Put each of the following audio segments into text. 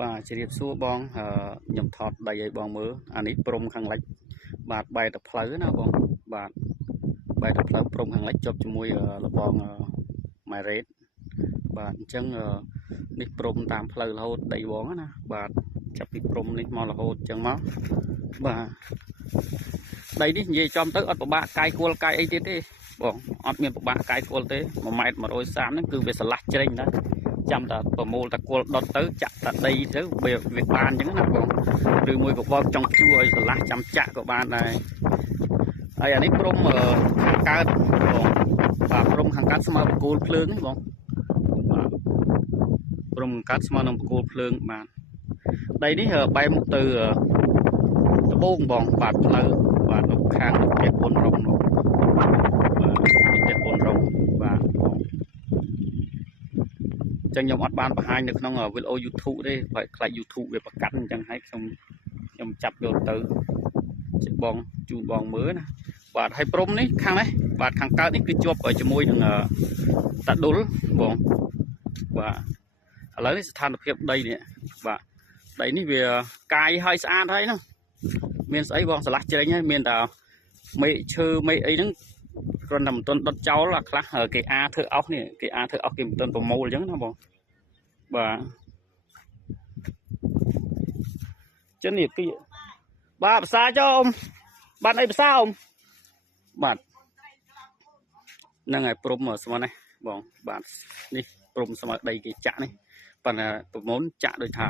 បាទជ្រាបសួរបងខ្ញុំថតដីឲ្យបងមើលអានេះព្រំខាងលិចបាទបែរទៅផ្លូវណាបងបាទបែរទៅផ្លូវព្រំខាងលិចជាប់ជាមួយលបងម៉ែរ៉េតបាទអញ្ចឹងនេះព្រំតាមផ្លូវរហូតដីបងណាបាទចាប់ពីព្រំនេះមករហូតអញ្ចឹងមកបាទដីនេះនិយាយចំទៅអត់ពិបាកកាយគល់កាយអីទៀតទេបងអត់មានពិបាកកាយគល់ទេ1ម៉ែត្រ130ហ្នឹងគឺវាឆ្លាស់ជ្រេញណាចាំតែប្រមូលតគល់ដុតទៅចាក់តែដីទៅវាបានអញ្ចឹងណាបងឬមួយក៏បបចង់ជួឲ្យឆ្លាស់ចាំចាក់ក៏បានដែរហើយអានេះព្រំកើតបងបាទព្រំខាងកើតស្មើបង្គោលភ្លើងហ្នឹងបងបាទព្រំកើតស្មើនឹងបង្គោលភ្លើងបាទដីនេះបែរមុខទៅត្បូងបងបាទផ្លូវបាទនៅខាងផ្ទះពុនរងនោះបាទផ្ទះពុនរងបាទចឹងខ្ញុំអត់បានបង្ហាញនៅក្នុងវីដេអូ YouTube ទេបើខ្លាច YouTube វាប្រកាសអញ្ចឹងហើយខ្ញុំចាប់យកទៅបងជូនបងមើលណាបាទហើយព្រំនេះខាងនេះបាទខាងកើតនេះគឺជាប់ជាមួយនឹងតាដុលបងបាទឥឡូវនេះស្ថានភាពដីនេះបាទដីនេះវាកាយហើយស្អាតហើយហ្នឹងមានស្អីបងឆ្លាស់ជ្រេញហើយមានតែមេឈើមេអីហ្នឹងគ្រាន់តែមិនទាន់ដុតចោលអាខ្លះគេធ្វើអោសនេះគេធ្វើអោសគេមិនទាន់ប្រមូលអញ្ចឹងណាបងបាទចឹងនេះពីបាទភាសាចុះអ៊ំបានអីភាសាអ៊ំបាទហ្នឹងហើយព្រំស្មើនេះបងបាទនេះព្រំស្មើដីគេចាក់នេះប៉ុន្តែប្រមូលចាក់ដូចថា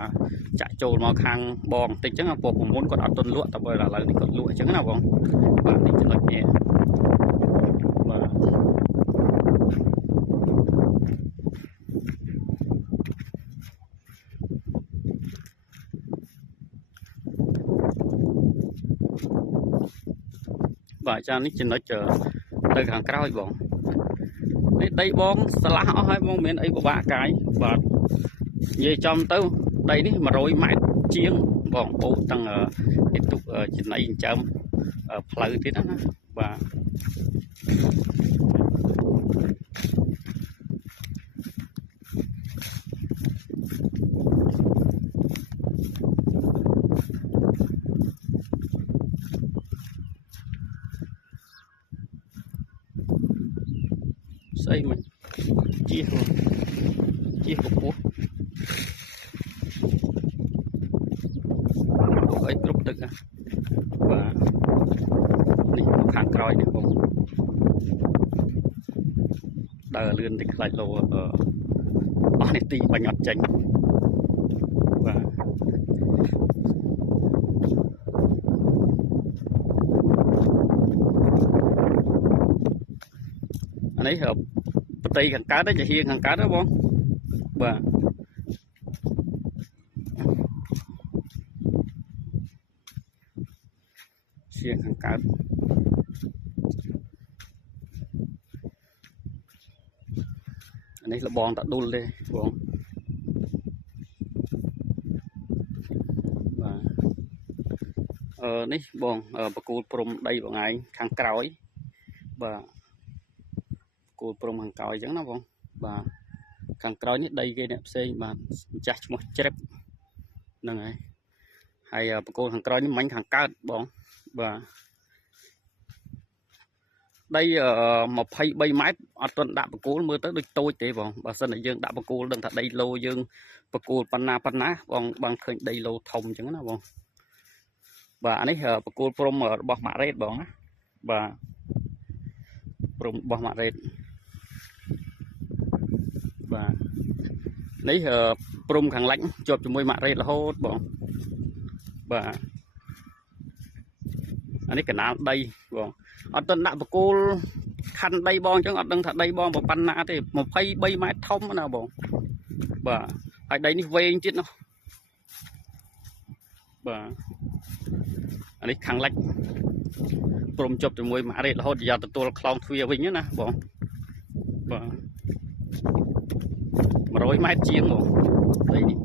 ចាក់ចូលមកខាងបងបន្តិចចឹងពួកប្រមូលគាត់អត់ទាន់លក់តែបើឥឡូវនេះគាត់លក់អញ្ចឹងណាបងបាទនេះចំណុចនេះបាទបាទចានេះចំណុចទៅខាងក្រោយបងនេះដីបងឆ្លាស់អស់ហើយបងមានអីពិបាកកាយបាទនិយាយចំទៅដីនេះ100ម៉ែត្រជាងបងបូកទាំងគេទុកចំណីចិញ្ចឹមផ្លូវទៀតណាបាទស្អីមិនជាកពស់អីគ្រប់ទឹកបាទនេះខាងក្រោយនេះបងដើរលឿនតិចខ្លាចលោអស់នេះទីបាញ់អត់ចេញបាទអានេះបតីខាងកើតទេជាហៀងខាងកើតទេបងបាទជាខាងកើតអានេះលបងតាដុលទេបងបាទនេះបងបកគូលព្រំដីបងឯងខាងក្រោយបាទគូលព្រំខាងក្រោយអញ្ចឹងណាបងបាទខាងក្រោយនេះដីគេអ្នកផ្សេងបាទម្ចាស់ឈ្មោះជ្រិបហ្នឹងហើយបកគូលខាងក្រោយនេះមិញខាងកើតបងបាទដី23ម៉ែត្រអត់ទាន់ដាក់បកគូលមើលទៅដូចតូចទេបងបើសិនតែយើងដាក់បកគូលដឹងថាដីឡូយើងបកគូលប៉ុណ្ណាបងបានឃើញដីឡូធំអញ្ចឹងណាបងបាទអានេះបកគូលព្រំរបស់ម៉ាក់រ៉េតបងណាបាទព្រំរបស់ម៉ាក់រ៉េតបាទនេះព្រំខាងលិចជាប់ជាមួយម៉ាក់រ៉េតរហូតបងបាទអានេះកណាលដីបងអត់ទាន់ដាក់បកគូលខណ្ឌដីបងអញ្ចឹងអត់ដឹងថាដីបងប៉ុណ្ណាទេ23ម៉ែត្រធំណាបងបាទហើយដីនេះវែងទៀតនោះបាទអានេះខាងលិចព្រមជប់ជាមួយម៉ាក់រ៉េតរហូតយកទទួលខ្លោងទ្វារវិញណាបងបាទ100ម៉ែត្រជាងបងដីនេះ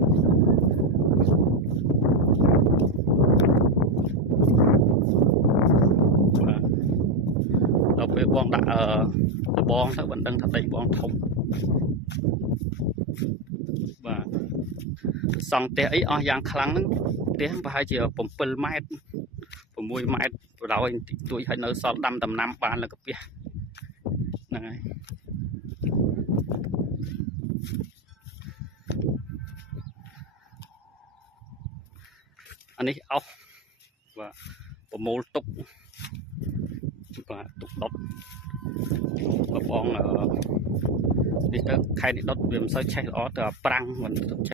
ដល់ពេលបងដាក់លបងទៅមិនដឹងថាដីបងធំបាទ សង់ផ្ទះអីអស់យ៉ាងខ្លាំងហ្នឹងផ្ទះប្រហែលជា7 ម៉ែត្រ 6 ម៉ែត្របដ ாய் តិចតួចហើយនៅសល់ដាំដំណាំបានលើកាពះហ្នឹងហើយអានេះអោសបាទប្រមូលទុកបាទទុកដុតបងនេះទៅខែនេះដុតវាមិនសូវឆេះល្អទៅប្រាំងមិន